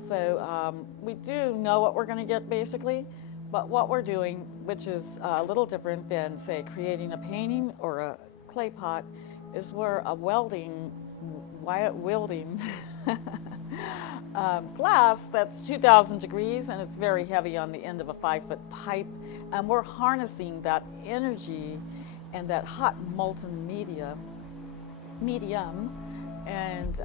So we do know what we're going to get basically, but what we're doing, which is a little different than, say, creating a painting or a clay pot, is we're wielding glass that's 2,000 degrees, and it's very heavy on the end of a 5-foot pipe, and we're harnessing that energy and that hot molten medium, and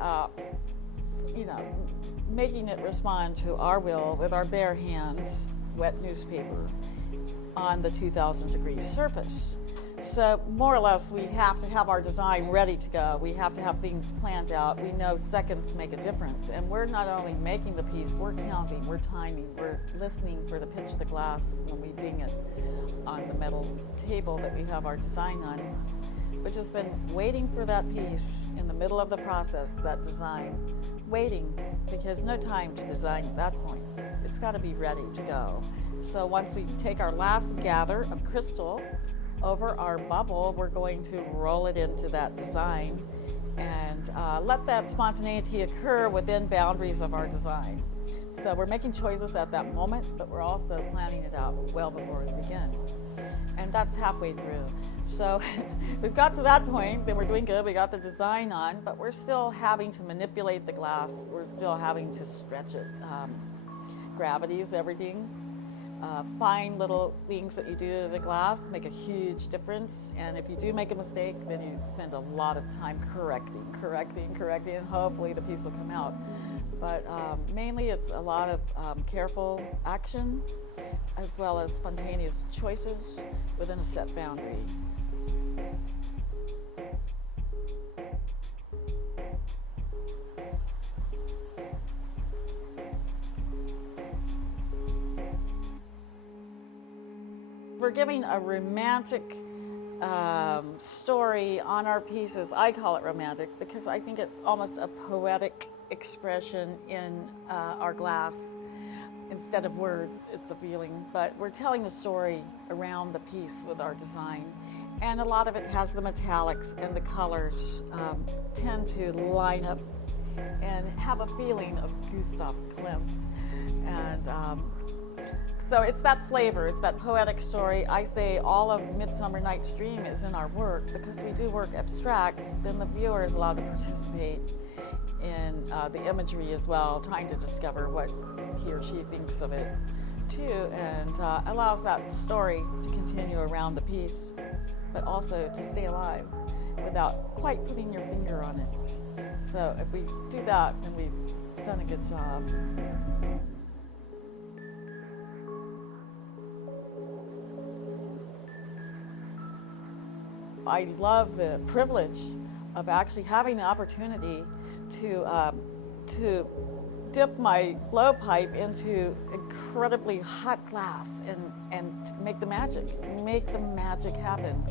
making it respond to our will with our bare hands, wet newspaper, on the 2,000 degree surface. So more or less, we have to have our design ready to go. We have to have things planned out. We know seconds make a difference. And we're not only making the piece, we're counting, we're timing, we're listening for the pitch of the glass when we ding it on the metal table that we have our design on. We've just been waiting for that piece in the middle of the process, that design. Waiting, because no time to design at that point. It's got to be ready to go. So once we take our last gather of crystal over our bubble, we're going to roll it into that design and let that spontaneity occur within boundaries of our design. So we're making choices at that moment, but we're also planning it out well before we begin. And that's halfway through. So we've got to that point, then we're doing good, we got the design on, but we're still having to manipulate the glass, we're still having to stretch it. Gravity is everything. Fine little things that you do to the glass make a huge difference, and if you do make a mistake, then you spend a lot of time correcting, and hopefully the piece will come out. But mainly it's a lot of careful action as well as spontaneous choices within a set boundary. We're giving a romantic story on our pieces. I call it romantic because I think it's almost a poetic expression in our glass. Instead of words, it's a feeling, but we're telling the story around the piece with our design. And a lot of it has the metallics, and the colors tend to line up and have a feeling of Gustav Klimt. And so it's that flavor, it's that poetic story. I say all of Midsummer Night's Dream is in our work because we do work abstract, then the viewer is allowed to participate in the imagery as well, trying to discover what he or she thinks of it too, and allows that story to continue around the piece, but also to stay alive without quite putting your finger on it. So if we do that, then we've done a good job. I love the privilege of actually having the opportunity to dip my blowpipe into incredibly hot glass and make the magic happen.